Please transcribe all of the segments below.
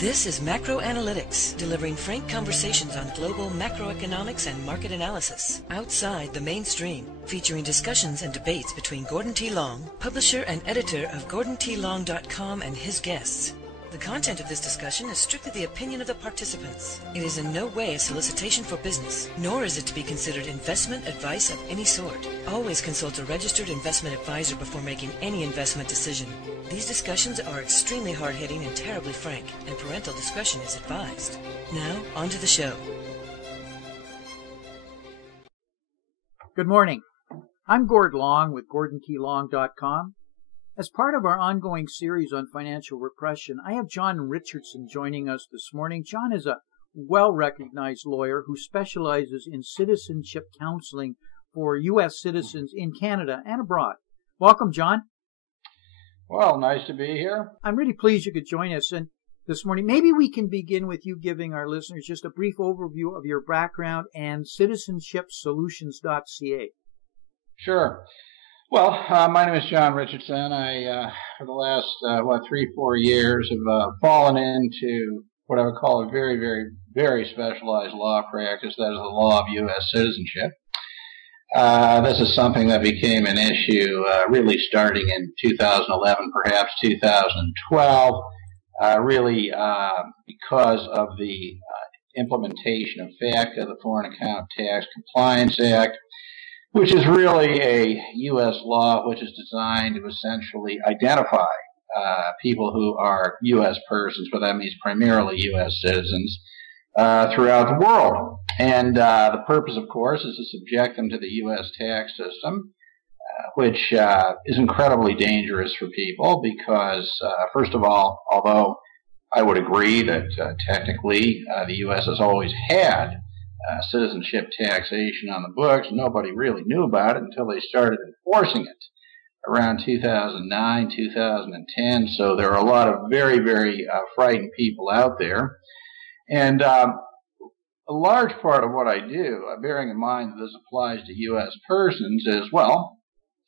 This is Macro Analytics, delivering frank conversations on global macroeconomics and market analysis, outside the mainstream, featuring discussions and debates between Gordon T. Long, publisher and editor of GordonTLong.com, and his guests. The content of this discussion is strictly the opinion of the participants. It is in no way a solicitation for business, nor is it to be considered investment advice of any sort. Always consult a registered investment advisor before making any investment decision. These discussions are extremely hard-hitting and terribly frank, and parental discretion is advised. Now, on to the show. Good morning. I'm Gord Long with GordonTLong.com. As part of our ongoing series on financial repression, I have John Richardson joining us this morning. John is a well-recognized lawyer who specializes in citizenship counseling for U.S. citizens in Canada and abroad. Welcome, John. Well, nice to be here. I'm really pleased you could join us this morning. Maybe we can begin with you giving our listeners just a brief overview of your background and citizenship solutions.ca. Sure. Well, my name is John Richardson. I, for the last, 3-4 years, have fallen into what I would call a very, very, very specialized law practice. That is the law of U.S. citizenship. This is something that became an issue really starting in 2011, perhaps 2012, really because of the implementation of FATCA, the Foreign Account Tax Compliance Act, which is really a U.S. law which is designed to essentially identify people who are U.S. persons, but that means primarily U.S. citizens, throughout the world. And the purpose, of course, is to subject them to the U.S. tax system, which is incredibly dangerous for people because, first of all, although I would agree that technically the U.S. has always had citizenship taxation on the books, nobody really knew about it until they started enforcing it around 2009, 2010. So there are a lot of very, very frightened people out there. And a large part of what I do, bearing in mind that this applies to U.S. persons, is, well,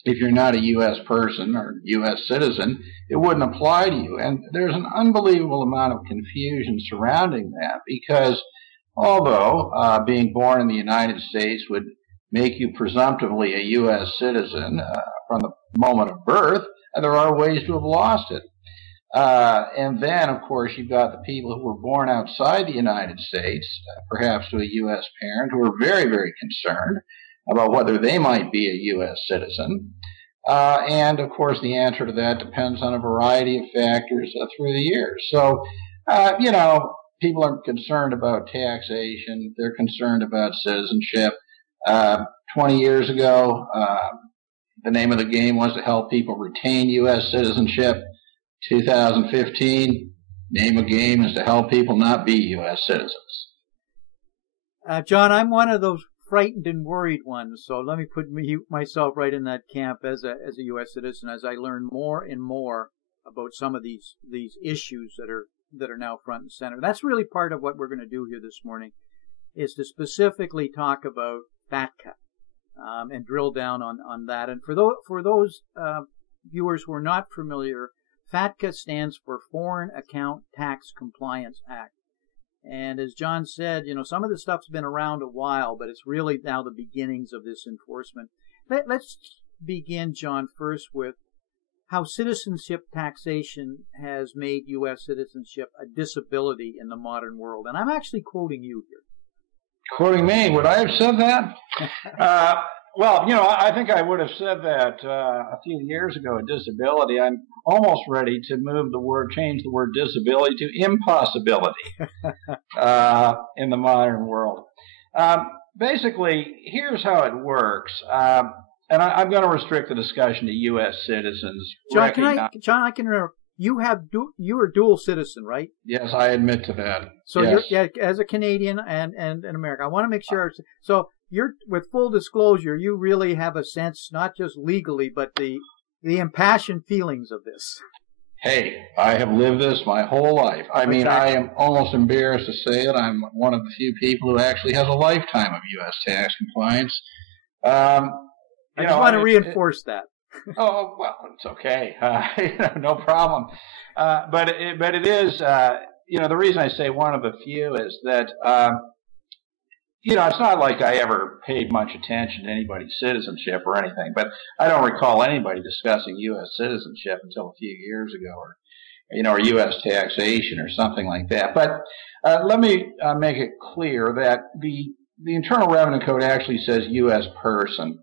if you're not a U.S. person or U.S. citizen, it wouldn't apply to you. And there's an unbelievable amount of confusion surrounding that because although being born in the United States would make you presumptively a U.S. citizen from the moment of birth, there are ways to have lost it. And then, of course, you've got the people who were born outside the United States, perhaps to a U.S. parent, who are very, very concerned about whether they might be a U.S. citizen. And, of course, the answer to that depends on a variety of factors through the years. So, people are concerned about taxation. They're concerned about citizenship. 20 years ago, the name of the game was to help people retain U.S. citizenship. 2015, name of the game is to help people not be U.S. citizens. John, I'm one of those frightened and worried ones, so let me put myself right in that camp as a U.S. citizen as I learn more and more about some of these issues that are now front and center. That's really part of what we're going to do here this morning, is to specifically talk about FATCA and drill down on that. And for those viewers who are not familiar, FATCA stands for Foreign Account Tax Compliance Act. And as John said, some of this stuff's been around a while, but it's really now the beginnings of this enforcement. Let's begin, John, first with how citizenship taxation has made U.S. citizenship a disability in the modern world. And I'm actually quoting you here. Quoting me? Would I have said that? Well, I think I would have said that a few years ago, a disability. I'm almost ready to change the word disability to impossibility in the modern world. Basically, here's how it works. And I'm going to restrict the discussion to U.S. citizens. John, I can remember, you are dual citizen, right? Yes, I admit to that. So yes. You're, as a Canadian and an American, I want to make sure. So you're, with full disclosure, you really have a sense, not just legally, but the impassioned feelings of this. Hey, I have lived this my whole life. I mean, I am almost embarrassed to say it. I'm one of the few people who actually has a lifetime of U.S. tax compliance. I just want to reinforce that. Oh, well, it's okay. No problem. But it is, the reason I say one of the few is that, it's not like I ever paid much attention to anybody's citizenship or anything, but I don't recall anybody discussing U.S. citizenship until a few years ago, or U.S. taxation or something like that. But let me make it clear that the Internal Revenue Code actually says U.S. person.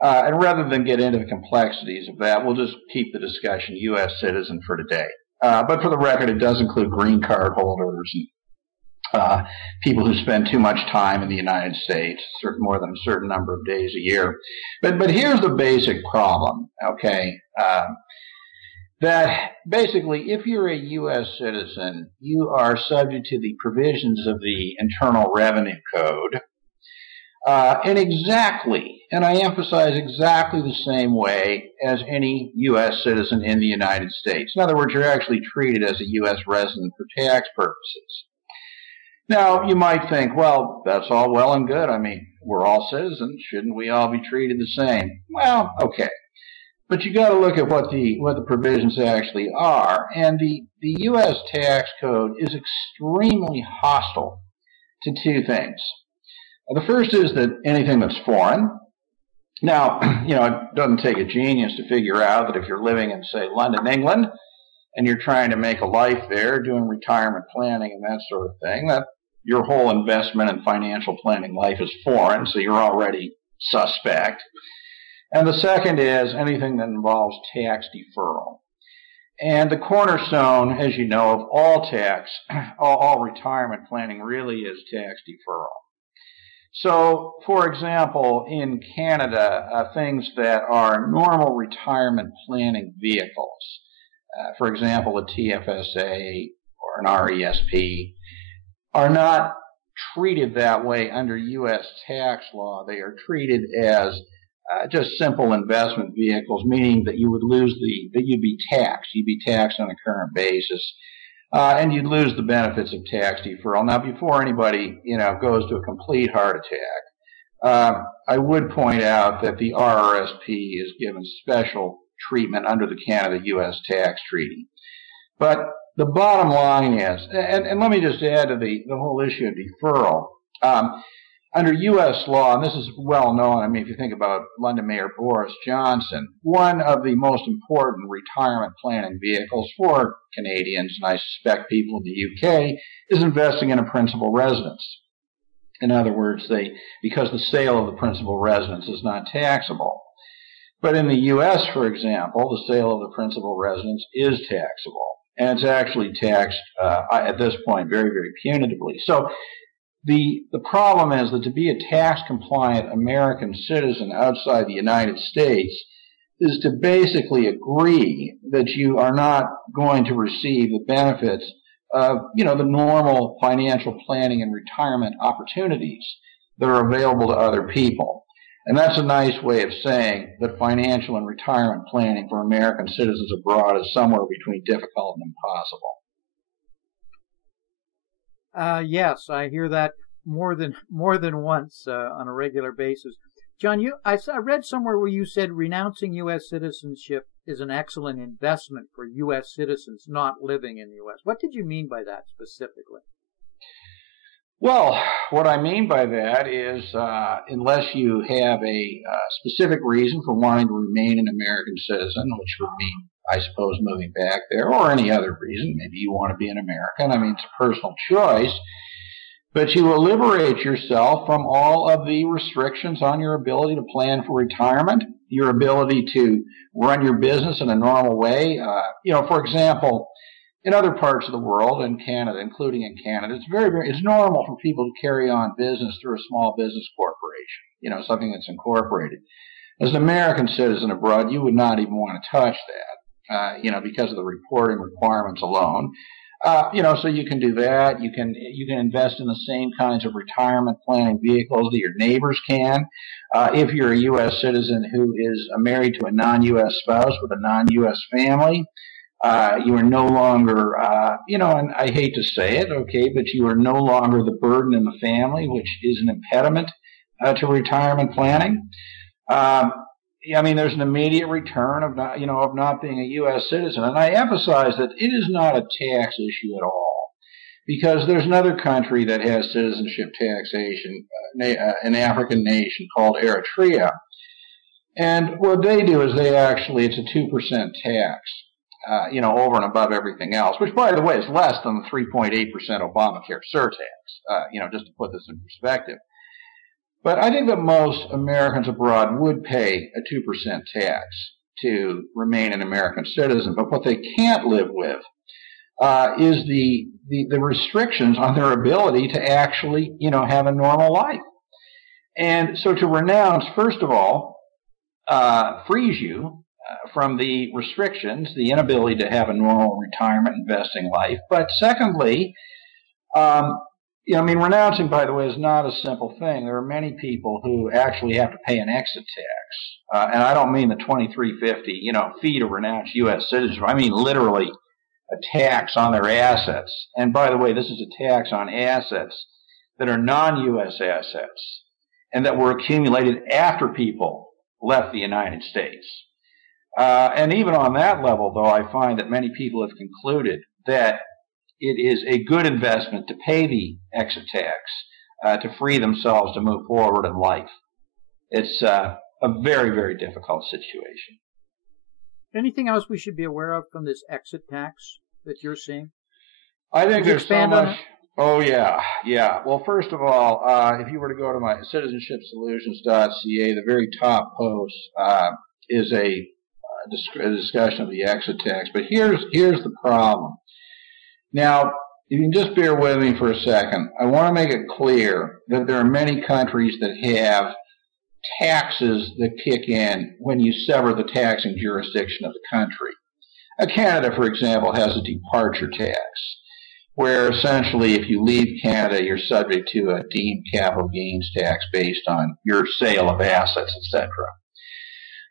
And rather than get into the complexities of that, we'll just keep the discussion U.S. citizen for today. But for the record, it does include green card holders and people who spend too much time in the United States, more than a certain number of days a year. But here's the basic problem, okay? That basically, if you're a U.S. citizen, you are subject to the provisions of the Internal Revenue Code in exactly, and I emphasize exactly the same way as any U.S. citizen in the United States. In other words, you're actually treated as a U.S. resident for tax purposes. Now, you might think, well, that's all well and good. I mean, we're all citizens. Shouldn't we all be treated the same? Well, okay. But you got to look at what the provisions actually are. And the U.S. tax code is extremely hostile to two things. The first is that anything that's foreign. Now, it doesn't take a genius to figure out that if you're living in, say, London, England, and you're trying to make a life there, doing retirement planning and that sort of thing, that your whole investment and financial planning life is foreign, so you're already suspect. And the second is anything that involves tax deferral. And the cornerstone, as you know, of all retirement planning really is tax deferral. So, for example, in Canada, things that are normal retirement planning vehicles, for example, a TFSA or an RESP, are not treated that way under U.S. tax law. They are treated as just simple investment vehicles, meaning that you would you'd be taxed. You'd be taxed on a current basis, and you'd lose the benefits of tax deferral. Now, before anybody, goes to a complete heart attack, I would point out that the RRSP is given special treatment under the Canada-U.S. tax treaty. But the bottom line is, and let me just add to the whole issue of deferral. Under U.S. law, and this is well known, I mean, if you think about London Mayor Boris Johnson, one of the most important retirement planning vehicles for Canadians, and I suspect people in the U.K., is investing in a principal residence. In other words, because the sale of the principal residence is not taxable. But in the U.S., for example, the sale of the principal residence is taxable. And it's actually taxed, at this point, very, very punitively. So the problem is that to be a tax-compliant American citizen outside the United States is to basically agree that you are not going to receive the benefits of, the normal financial planning and retirement opportunities that are available to other people. And that's a nice way of saying that financial and retirement planning for American citizens abroad is somewhere between difficult and impossible. Yes, I hear that more than once on a regular basis. John, I read somewhere where you said renouncing U.S. citizenship is an excellent investment for U.S. citizens not living in the U.S. What did you mean by that specifically? Well, what I mean by that is unless you have a specific reason for wanting to remain an American citizen, which would mean, I suppose, moving back there, or any other reason, maybe you want to be an American. I mean, it's a personal choice. But you will liberate yourself from all of the restrictions on your ability to plan for retirement, your ability to run your business in a normal way. For example, in other parts of the world, in Canada, including in Canada, it's normal for people to carry on business through a small business corporation, something that's incorporated. As an American citizen abroad, you would not even want to touch that, because of the reporting requirements alone. So you can do that. You can invest in the same kinds of retirement planning vehicles that your neighbors can. If you're a U.S. citizen who is married to a non-U.S. spouse with a non-U.S. family, you are no longer, and I hate to say it, okay, but you are no longer the burden in the family, which is an impediment to retirement planning. There's an immediate return of not being a U.S. citizen, and I emphasize that it is not a tax issue at all. because there's another country that has citizenship taxation, an African nation called Eritrea. And what they do is it's a 2% tax, over and above everything else, which, by the way, is less than the 3.8% Obamacare surtax, just to put this in perspective. But I think that most Americans abroad would pay a 2% tax to remain an American citizen. But what they can't live with is the restrictions on their ability to actually, have a normal life. And so to renounce, first of all, frees you from the restrictions, the inability to have a normal retirement investing life. But secondly, renouncing, by the way, is not a simple thing. There are many people who actually have to pay an exit tax. And I don't mean the $23.50, fee to renounce U.S. citizenship. I mean literally a tax on their assets. And by the way, this is a tax on assets that are non-U.S. assets and that were accumulated after people left the United States. And even on that level, though, I find that many people have concluded that it is a good investment to pay the exit tax to free themselves to move forward in life. It's a very, very difficult situation. Anything else we should be aware of from this exit tax that you're seeing? I think there's so much. Oh, yeah. Well, first of all, if you were to go to my citizenship solutions.ca, the very top post is a discussion of the exit tax. But here's the problem. Now, you can just bear with me for a second. I want to make it clear that there are many countries that have taxes that kick in when you sever the taxing jurisdiction of the country. Canada, for example, has a departure tax, where essentially if you leave Canada, you're subject to a deemed capital gains tax based on your sale of assets, etc.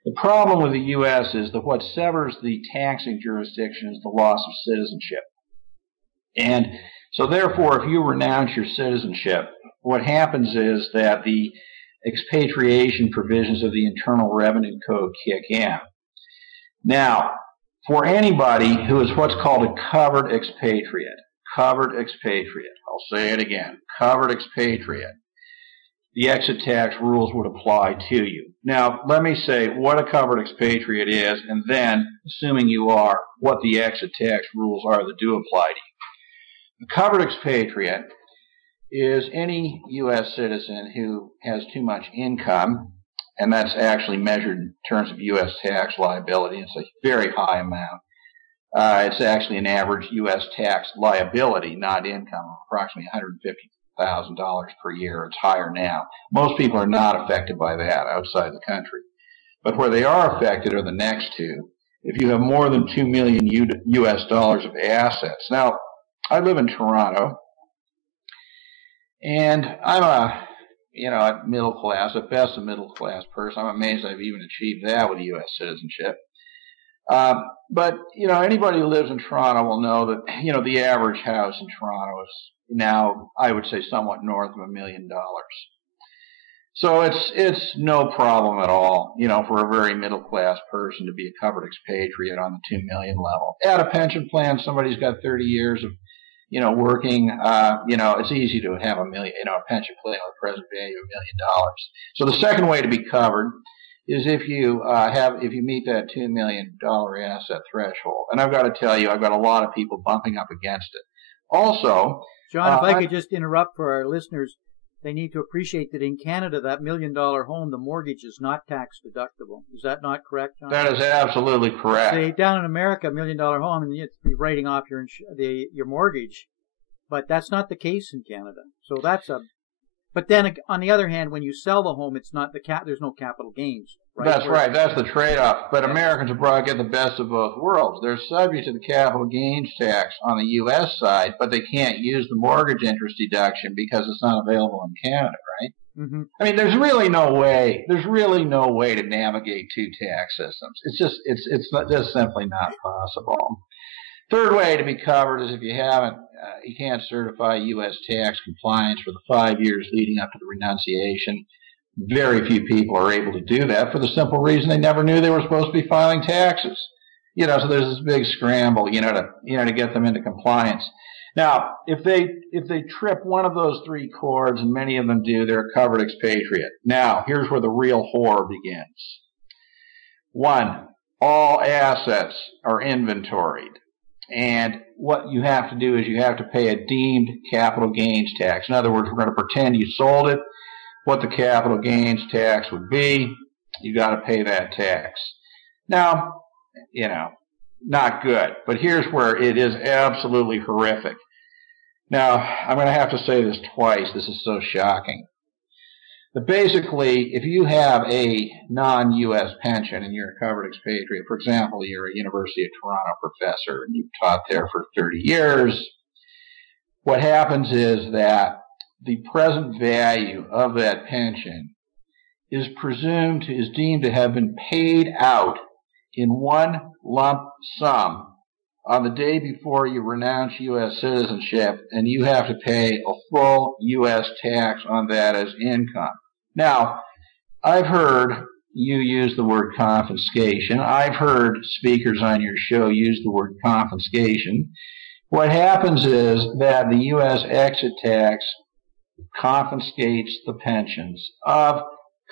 The problem with the U.S. is that what severs the taxing jurisdiction is the loss of citizenship. And so therefore, if you renounce your citizenship, what happens is that the expatriation provisions of the Internal Revenue Code kick in. Now, for anybody who is what's called a covered expatriate, I'll say it again, covered expatriate, the exit tax rules would apply to you. Now, let me say what a covered expatriate is, and then, assuming you are, what the exit tax rules are that do apply to you. A covered expatriate is any U.S. citizen who has too much income, and that's actually measured in terms of U.S. tax liability. It's a very high amount. It's actually an average U.S. tax liability, not income, approximately $150,000 per year. It's higher now. Most people are not affected by that outside the country. But where they are affected are the next two. If you have more than $2 million U.S. dollars of assets. Now, I live in Toronto, and I'm a middle class, at best a middle class person. I'm amazed I've even achieved that with U.S. citizenship. But anybody who lives in Toronto will know that, the average house in Toronto is now, I would say, somewhat north of $1 million. So it's no problem at all, for a very middle class person to be a covered expatriate on the $2 million level. Add a pension plan, somebody's got 30 years of, working, it's easy to have a pension plan with a present value of $1 million. So the second way to be covered is if you meet that $2 million asset threshold. And I've got to tell you, I've got a lot of people bumping up against it. Also, John, if I could just interrupt for our listeners, they need to appreciate that in Canada, that $1 million home, the mortgage is not tax deductible. Is that not correct, John? That is absolutely correct. See, down in America, $1 million home, and you'd be writing off your mortgage, but that's not the case in Canada. So but then on the other hand, when you sell the home, it's not there's no capital gains. Right? That's right. That's the trade-off. But Americans abroad get the best of both worlds. They're subject to the capital gains tax on the U.S. side, but they can't use the mortgage interest deduction because it's not available in Canada, right? Mm-hmm. I mean, there's really no way to navigate two tax systems. It's just simply not possible. Third way to be covered is if you can't certify U.S. tax compliance for the 5 years leading up to the renunciation. Very few people are able to do that for the simple reason they never knew they were supposed to be filing taxes. So there's this big scramble, to get them into compliance. Now, if they trip one of those three chords, and many of them do, they're a covered expatriate. Now, here's where the real horror begins. One, all assets are inventoried. And what you have to do is you have to pay a deemed capital gains tax. In other words, we're going to pretend you sold it, what the capital gains tax would be. You got to pay that tax. Now, not good. But here's where it is absolutely horrific. Now, I'm going to have to say this twice. This is so shocking. But basically, if you have a non-U.S. pension and you're a covered expatriate, for example, you're a University of Toronto professor and you've taught there for 30 years, what happens is that the present value of that pension is deemed to have been paid out in one lump sum on the day before you renounce U.S. citizenship, and you have to pay a full U.S. tax on that as income. Now, I've heard you use the word confiscation. I've heard speakers on your show use the word confiscation. What happens is that the U.S. exit tax confiscates the pensions of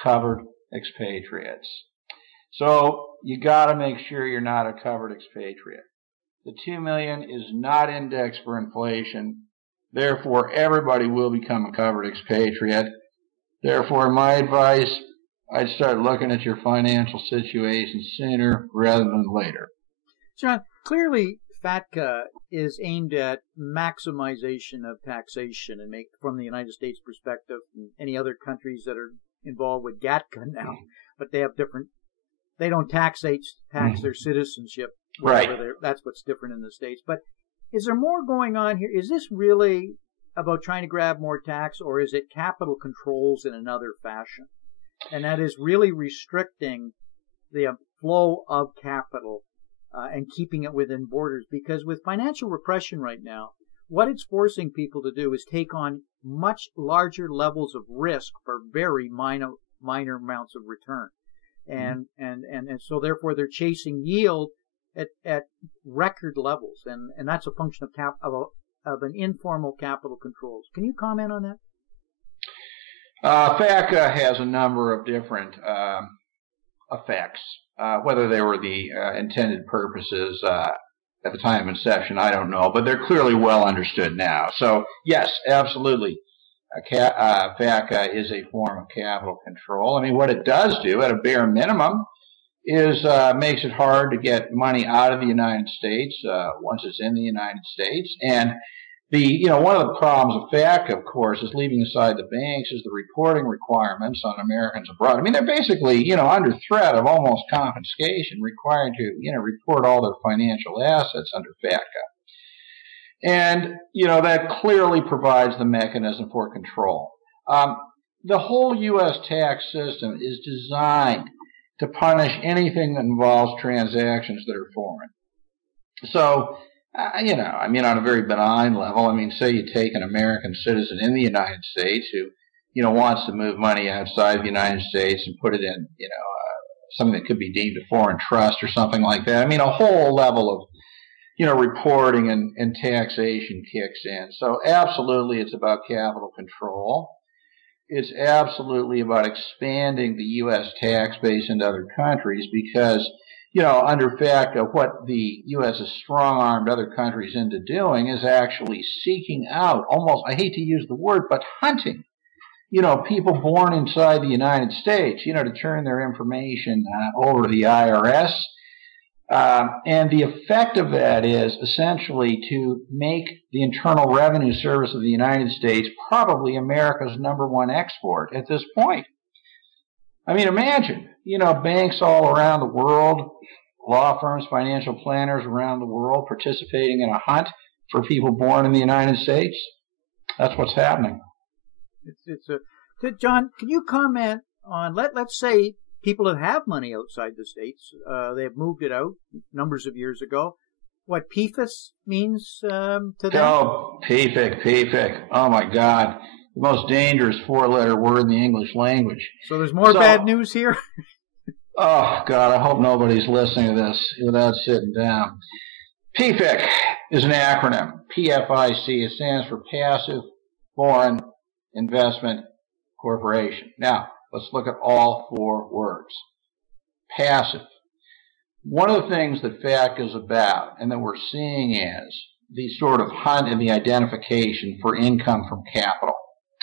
covered expatriates. So you got to make sure you're not a covered expatriate. The $2 million is not indexed for inflation. Therefore, everybody will become a covered expatriate. Therefore, my advice, I'd start looking at your financial situation sooner rather than later. John, clearly FATCA is aimed at maximization of taxation and from the United States perspective and any other countries that are involved with GATCA now, but they have different, they don't tax their citizenship. Right. That's what's different in the States. But is there more going on here? Is this really about trying to grab more tax, or is it capital controls in another fashion? And that is really restricting the flow of capital and keeping it within borders. Because with financial repression right now, what it's forcing people to do is take on much larger levels of risk for very minor amounts of return. And so therefore they're chasing yield at record levels. And that's a function of an informal capital controls. Can you comment on that? FATCA has a number of different effects. Whether they were the intended purposes at the time of inception, I don't know, but they're clearly well understood now. So, yes, absolutely, FATCA is a form of capital control. I mean, what it does do, at a bare minimum, is makes it hard to get money out of the United States once it's in the United States. And one of the problems of FATCA, of course, is leaving aside the banks, is the reporting requirements on Americans abroad. I mean, they're basically, under threat of almost confiscation, required to, report all their financial assets under FATCA. And, that clearly provides the mechanism for control. The whole U.S. tax system is designed to punish anything that involves transactions that are foreign. So, on a very benign level, say you take an American citizen in the United States who, wants to move money outside the United States and put it in, something that could be deemed a foreign trust or something like that. A whole level of, reporting and taxation kicks in. So absolutely it's about capital control. It's absolutely about expanding the U.S. tax base into other countries because, under FATCA, what the U.S. has strong-armed other countries into doing is actually seeking out, almost, I hate to use the word, but hunting, people born inside the United States, to turn their information over to the IRS. And the effect of that is essentially to make the Internal Revenue Service of the United States probably America's #1 export at this point. Imagine, banks all around the world, law firms, financial planners around the world participating in a hunt for people born in the United States. That's what's happening. John, can you comment on, let's say people that have money outside the States, they have moved it out numbers of years ago. What PFIS means to them? Oh, PFIC. Oh, my God. The most dangerous four-letter word in the English language. So there's more bad news here? Oh, God, I hope nobody's listening to this without sitting down. PFIC is an acronym, PFIC. It stands for Passive Foreign Investment Corporation. Now, let's look at all four words. Passive. One of the things that FATCA is about and that we're seeing is the sort of hunt and the identification for income from capital.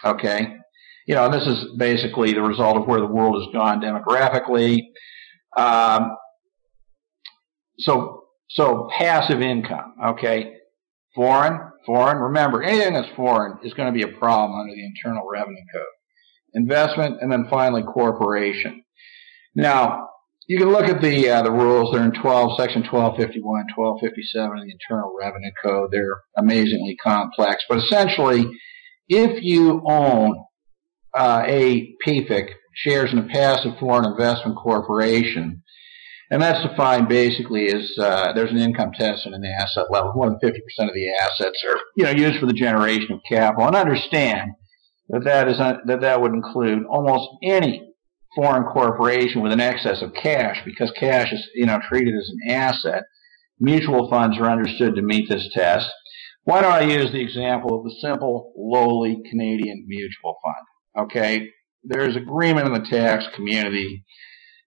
Okay? You know, this is basically the result of where the world has gone demographically. So passive income, okay? Foreign. Remember, anything that's foreign is going to be a problem under the Internal Revenue Code. Investment, and then finally corporation. Now, you can look at the rules. They're in section 1251, 1257 of the Internal Revenue Code. They're amazingly complex. But essentially, if you own a PFIC, shares in a passive foreign investment corporation, and that's defined basically as there's an income test and an asset level. More than 50% of the assets are, used for the generation of capital. And understand that would include almost any foreign corporation with an excess of cash, because cash is, treated as an asset. Mutual funds are understood to meet this test. Why don't I use the example of the simple, lowly Canadian mutual fund? Okay, there's agreement in the tax community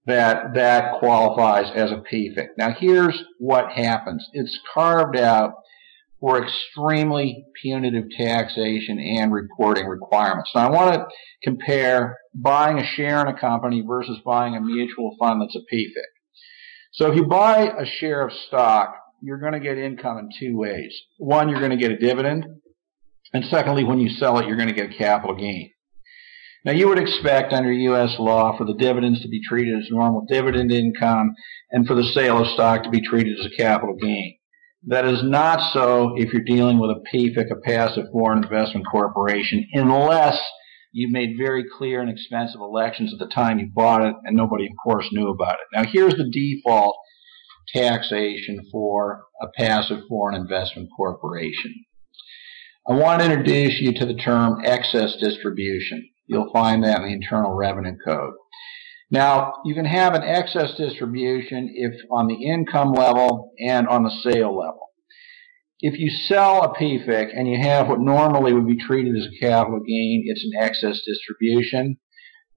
that qualifies as a PFIC. Now, here's what happens. It's carved out for extremely punitive taxation and reporting requirements. Now, I want to compare buying a share in a company versus buying a mutual fund that's a PFIC. So if you buy a share of stock, you're going to get income in two ways. One, you're going to get a dividend. And secondly, when you sell it, you're going to get a capital gain. Now, you would expect under U.S. law for the dividends to be treated as normal dividend income and for the sale of stock to be treated as a capital gain. That is not so if you're dealing with a PFIC, a passive foreign investment corporation, unless you made very clear and expensive elections at the time you bought it and nobody, of course, knew about it. Now, here's the default taxation for a passive foreign investment corporation. I want to introduce you to the term excess distribution. You'll find that in the Internal Revenue Code. Now, you can have an excess distribution if on the income level and on the sale level. If you sell a PFIC and you have what normally would be treated as a capital gain, it's an excess distribution.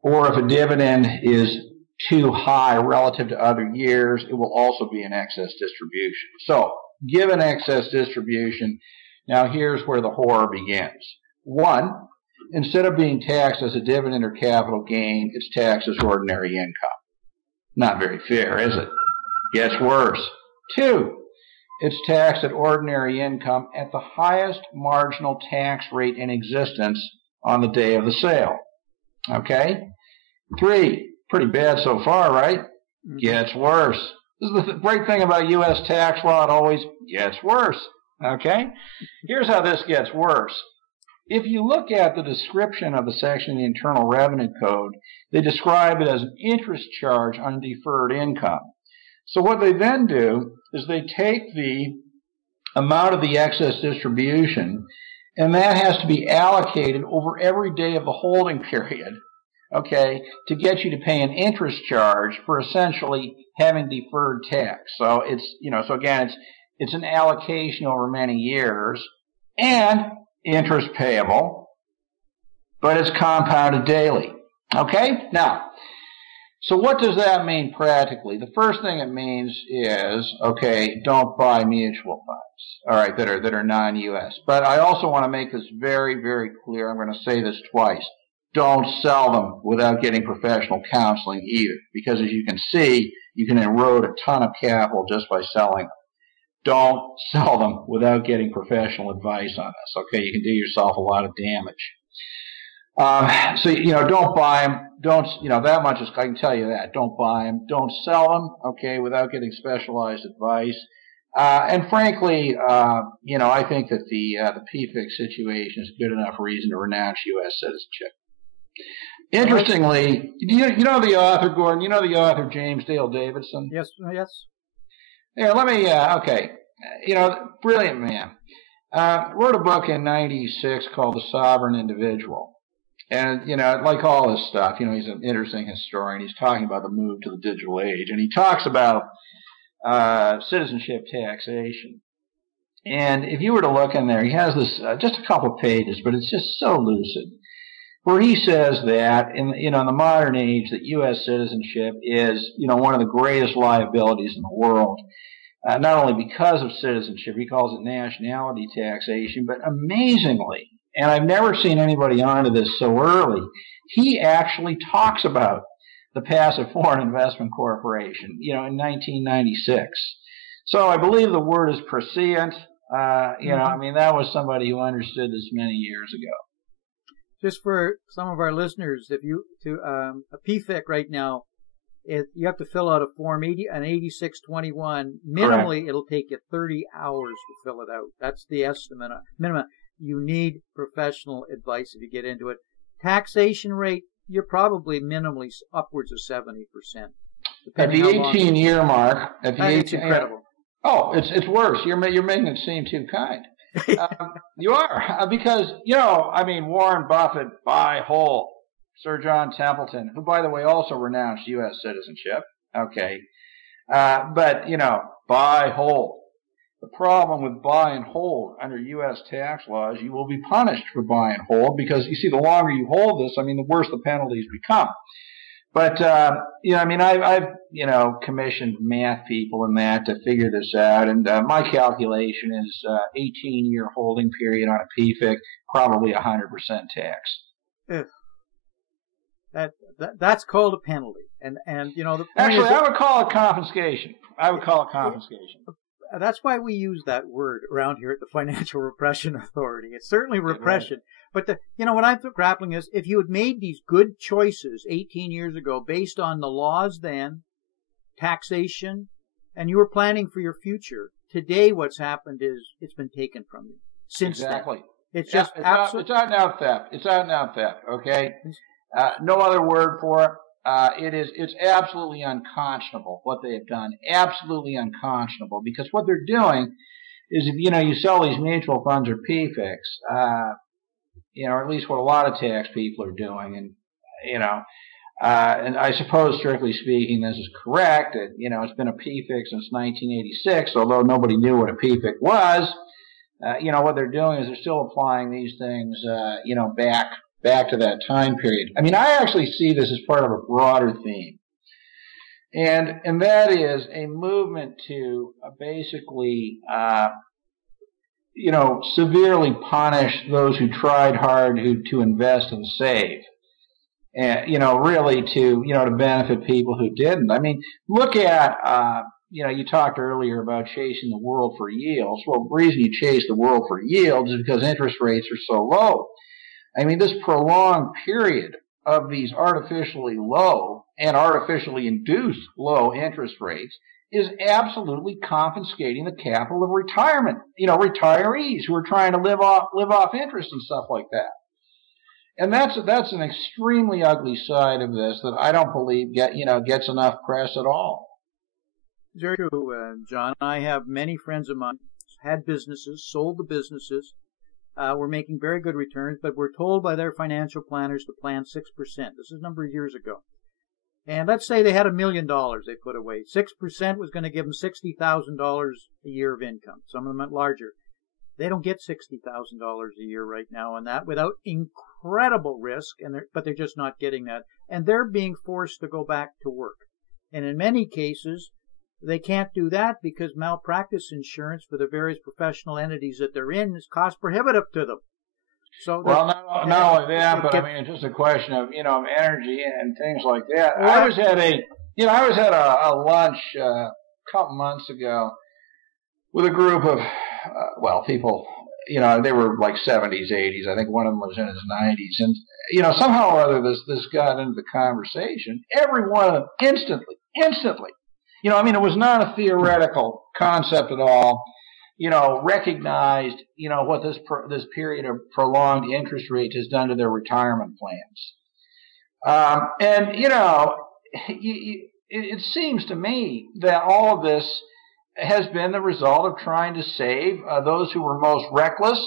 Or if a dividend is too high relative to other years, it will also be an excess distribution. So, given excess distribution, now here's where the horror begins. One, instead of being taxed as a dividend or capital gain, it's taxed as ordinary income. Not very fair, is it? Gets worse. Two, it's taxed at ordinary income at the highest marginal tax rate in existence on the day of the sale. Okay? Three, pretty bad so far, right? Gets worse. This is the great thing about U.S. tax law. It always gets worse. Okay? Here's how this gets worse. If you look at the description of the section of the Internal Revenue Code, they describe it as an interest charge on deferred income. So what they then do is they take the amount of the excess distribution, and that has to be allocated over every day of the holding period, okay, to get you to pay an interest charge for essentially having deferred tax. So it's, so again, it's an allocation over many years, and interest payable, but it's compounded daily. Okay? Now, so what does that mean practically? The first thing it means is, okay, don't buy mutual funds, all right, that are non-U.S. But I also want to make this very, very clear. I'm going to say this twice. Don't sell them without getting professional counseling either, because as you can see, you can erode a ton of capital just by selling them. Don't sell them without getting professional advice on this. Okay, you can do yourself a lot of damage. So, don't buy them. Don't, that much is, I can tell you that. Don't buy them. Don't sell them, okay, without getting specialized advice. And frankly, I think that the PFIC situation is good enough reason to renounce U.S. citizenship. Interestingly, you know the author, Gordon? You know the author, James Dale Davidson? Yes. Here, let me, okay. Brilliant man. Wrote a book in '96 called The Sovereign Individual. And, like all this stuff, he's an interesting historian. He's talking about the move to the digital age. And he talks about citizenship taxation. And if you were to look in there, he has this just a couple of pages, but it's just so lucid, where he says that in the modern age that U.S. citizenship is one of the greatest liabilities in the world. Not only because of citizenship, he calls it nationality taxation, but amazingly, and I've never seen anybody onto this so early, he actually talks about the Passive Foreign Investment Corporation, in 1996. So I believe the word is prescient. That was somebody who understood this many years ago. Just for some of our listeners, a PFIC right now, you have to fill out a form, an 8621. Minimally, Correct. It'll take you 30 hours to fill it out. That's the estimate. Minimum. You need professional advice if you get into it. Taxation rate, you're probably minimally upwards of 70%. At the 18-year mark, it's incredible. Oh, it's worse. You're making it seem too kind. You are, because Warren Buffett, buy whole. Sir John Templeton, who, by the way, also renounced U.S. citizenship. Okay. But buy whole. The problem with buy and hold under U.S. tax laws, you will be punished for buy and hold because, you see, the longer you hold this, the worse the penalties become. But, I've commissioned math people and that to figure this out. And my calculation is 18-year holding period on a PFIC, probably 100% tax. That's called a penalty. And Actually, I would call it confiscation. That's why we use that word around here at the Financial Repression Authority. It's certainly repression. But what I'm grappling is, if you had made these good choices 18 years ago based on the laws then, taxation, and you were planning for your future, today what's happened is it's been taken from you. Since exactly. Then. It's just absolutely. It's out and out theft. It's out and out theft, okay? No other word for it. It's absolutely unconscionable what they have done. Absolutely unconscionable, because what they're doing is, if you sell these mutual funds or PFICs, or at least what a lot of tax people are doing, and I suppose strictly speaking this is correct. That it's been a PFIC since 1986, although nobody knew what a PFIC was. What they're doing is they're still applying these things, back to that time period. I actually see this as part of a broader theme. And that is a movement to basically, severely punish those who tried hard to invest and save. And, really to benefit people who didn't. Look at, you talked earlier about chasing the world for yields. Well, the reason you chase the world for yields is because interest rates are so low. This prolonged period of these artificially low and artificially induced low interest rates is absolutely confiscating the capital of retirement, retirees who are trying to live off interest and stuff like that. And that's an extremely ugly side of this that I don't believe gets enough press at all. Very true, John. I have many friends of mine who had businesses, sold the businesses, were making very good returns, but were told by their financial planners to plan 6%. This is a number of years ago. And let's say they had $1 million they put away. 6% was going to give them $60,000 a year of income. Some of them went larger. They don't get $60,000 a year right now, and that without incredible risk, but they're just not getting that. And they're being forced to go back to work. And in many cases, they can't do that because malpractice insurance for the various professional entities that they're in is cost prohibitive to them. So not only that, but it's just a question of energy and things like that. I was at a lunch a couple months ago with a group of people. They were like 70s, 80s. I think one of them was in his 90s, and somehow or other this got into the conversation. Every one of them instantly. It was not a theoretical concept at all. Recognized, what this period of prolonged interest rate has done to their retirement plans. It seems to me that all of this has been the result of trying to save those who were most reckless,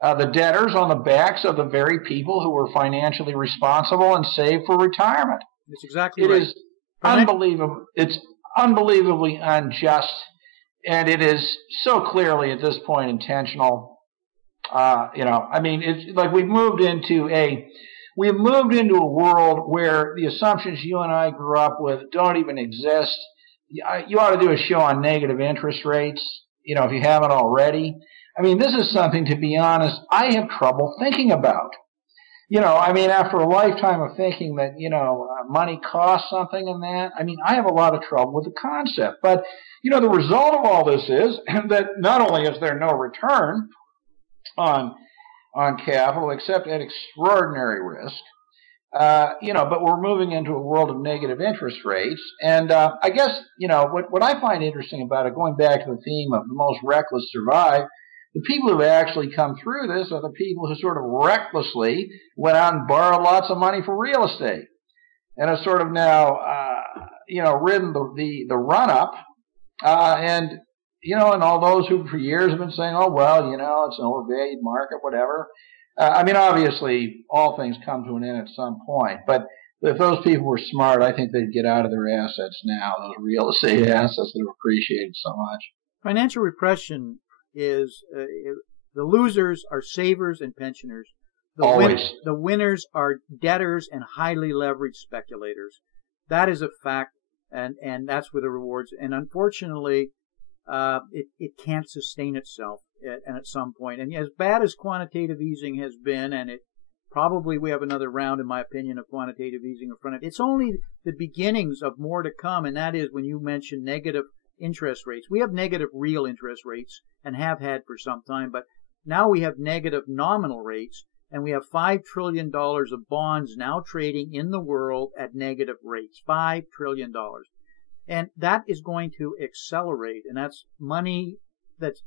the debtors on the backs of the very people who were financially responsible and saved for retirement. That's exactly right. It is unbelievable. It's unbelievably unjust. and it is so clearly at this point intentional. I mean, it's like we've moved into a world where the assumptions you and I grew up with don't even exist. You ought to do a show on negative interest rates, if you haven't already. I mean, this is something, to be honest, I have trouble thinking about. I mean, after a lifetime of thinking that, money costs something and that, I mean, I have a lot of trouble with the concept. But, the result of all this is that not only is there no return on capital except at extraordinary risk, but we're moving into a world of negative interest rates. And I guess, what I find interesting about it, going back to the theme of the most reckless survive, the people who actually come through this are the people who sort of recklessly went out and borrowed lots of money for real estate and have sort of now, ridden the run-up. And all those who for years have been saying, oh, well, it's an overvalued market, whatever. I mean, obviously, all things come to an end at some point. But if those people were smart, I think they'd get out of their assets now, those real estate assets that have appreciated so much. Financial repression is the losers are savers and pensioners. Always. The winners are debtors and highly leveraged speculators. That is a fact, and that's where the rewards. And unfortunately, it can't sustain itself at some point. And as bad as quantitative easing has been, and we have another round, in my opinion, of quantitative easing in front of it. It's only the beginnings of more to come, and that is when you mention negative interest rates. We have negative real interest rates and have had for some time, but now we have negative nominal rates, and we have $5 trillion of bonds now trading in the world at negative rates. $5 trillion. And that is going to accelerate, and that's money that's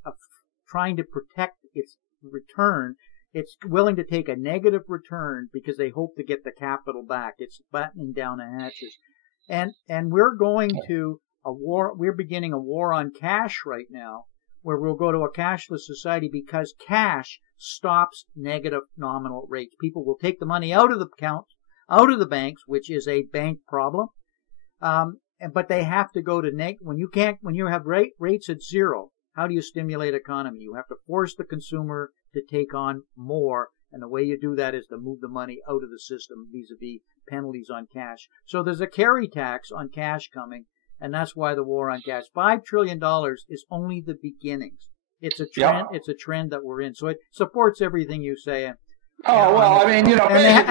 trying to protect its return. It's willing to take a negative return because they hope to get the capital back. It's battening down the hatches. And we're going to a war. We're beginning a war on cash right now, where we'll go to a cashless society because cash stops negative nominal rates. People will take the money out of the accounts, out of the banks, which is a bank problem. But they have to go to when you have rates at zero. How do you stimulate economy? You have to force the consumer to take on more, and the way you do that is to move the money out of the system vis-a-vis penalties on cash. So there's a carry tax on cash coming, and that's why the war on cash. $5 trillion is only the beginnings. It's a trend. It's a trend that we're in. So it supports everything you say. And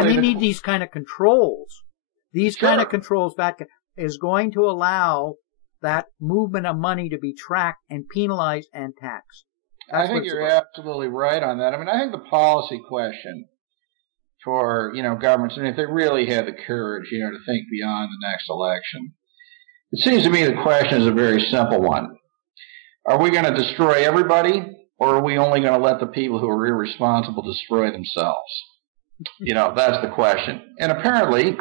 they need these kind of controls. These kind of controls that is going to allow that movement of money to be tracked and penalized and taxed. I think you're absolutely right on that. I mean, I think the policy question for, governments, and if they really had the courage, to think beyond the next election, it seems to me the question is a very simple one. Are we going to destroy everybody, or are we only going to let the people who are irresponsible destroy themselves? That's the question. And apparently,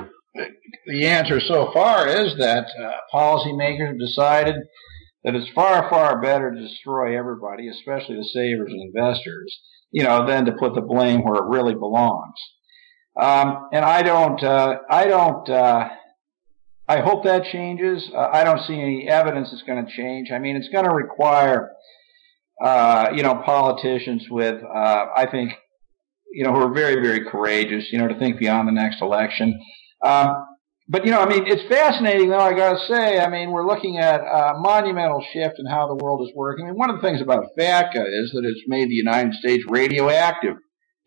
the answer so far is that policymakers have decided that it's far, far better to destroy everybody, especially the savers and investors, than to put the blame where it really belongs. And I hope that changes. I don't see any evidence it's going to change. I mean, it's going to require, politicians with, I think, who are very, very courageous, to think beyond the next election. But, it's fascinating, though, I got to say. I mean, we're looking at a monumental shift in how the world is working. I mean, one of the things about FATCA is that it's made the United States radioactive,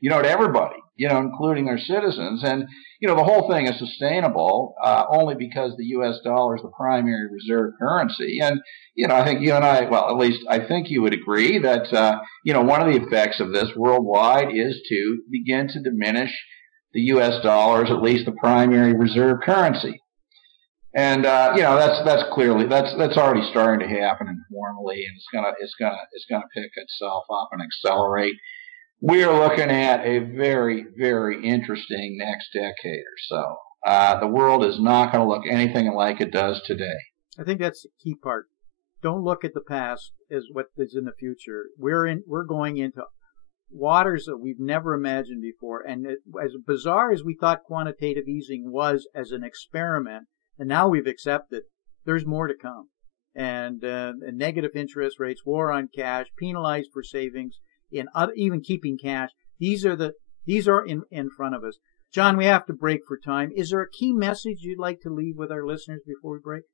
to everybody, including their citizens. And, the whole thing is sustainable only because the U.S. dollar is the primary reserve currency. And, I think you and I, well, at least I think you would agree that, one of the effects of this worldwide is to begin to diminish the U.S. dollar is at least the primary reserve currency, and that's clearly that's already starting to happen informally, and it's gonna pick itself up and accelerate. We are looking at a very, very interesting next decade or so. The world is not going to look anything like it does today. I think that's the key part. Don't look at the past as what is in the future. We're going into waters that we've never imagined before. And as bizarre as we thought quantitative easing was as an experiment, and now we've accepted, there's more to come. and negative interest rates, war on cash, penalized for savings, even keeping cash. These are in front of us. John, we have to break for time. Is there a key message you'd like to leave with our listeners before we break?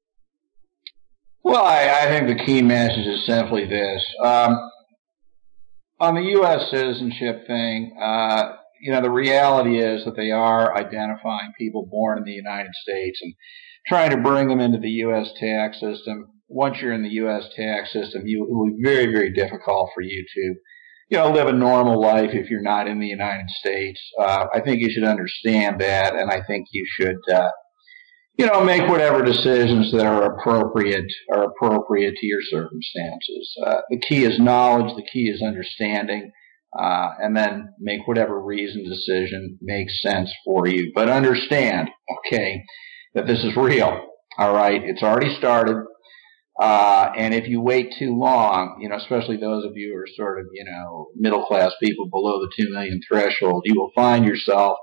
Well, I think the key message is simply this. On the U.S. citizenship thing, the reality is that they are identifying people born in the United States and trying to bring them into the U.S. tax system. Once you're in the U.S. tax system, it will be very, very difficult for you to live a normal life if you're not in the United States. I think you should understand that, and I think you should, make whatever decisions that are appropriate to your circumstances. The key is knowledge. The key is understanding, and then make whatever reasoned decision makes sense for you. But understand, okay, that this is real. All right, it's already started. And if you wait too long, especially those of you who are sort of, middle-class people below the 2 million threshold, you will find yourself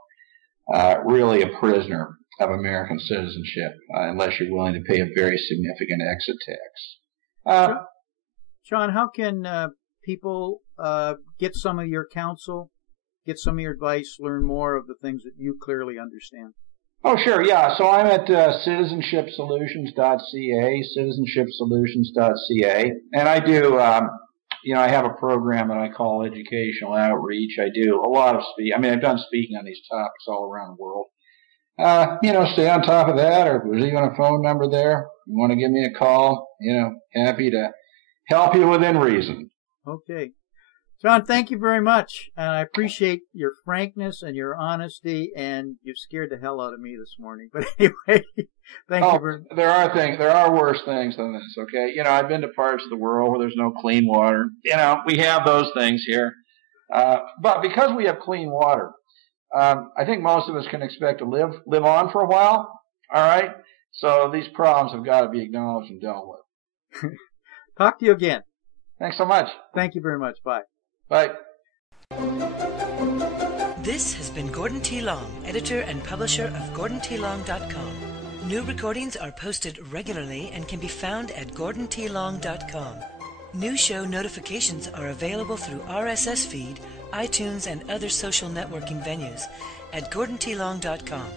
really a prisoner of American citizenship unless you're willing to pay a very significant exit tax. John, how can people get some of your counsel, get some of your advice, learn more of the things that you clearly understand? Oh, sure, yeah. So I'm at citizenshipsolutions.ca, citizenshipsolutions.ca, and I do, I have a program that I call educational outreach. I do a lot of I've done speaking on these topics all around the world. Stay on top of that, or if there's even a phone number there, you want to give me a call, happy to help you within reason. Okay. John, thank you very much. I appreciate your frankness and your honesty, and you've scared the hell out of me this morning. But anyway, thank you very much. There are worse things than this, okay? I've been to parts of the world where there's no clean water. We have those things here. But because we have clean water, I think most of us can expect to live on for a while, all right? So these problems have got to be acknowledged and dealt with. Talk to you again. Thanks so much. Thank you very much. Bye. Bye. This has been Gordon T. Long, editor and publisher of GordonTLong.com. New recordings are posted regularly and can be found at GordonTLong.com. New show notifications are available through RSS feed, iTunes, and other social networking venues at GordonTLong.com.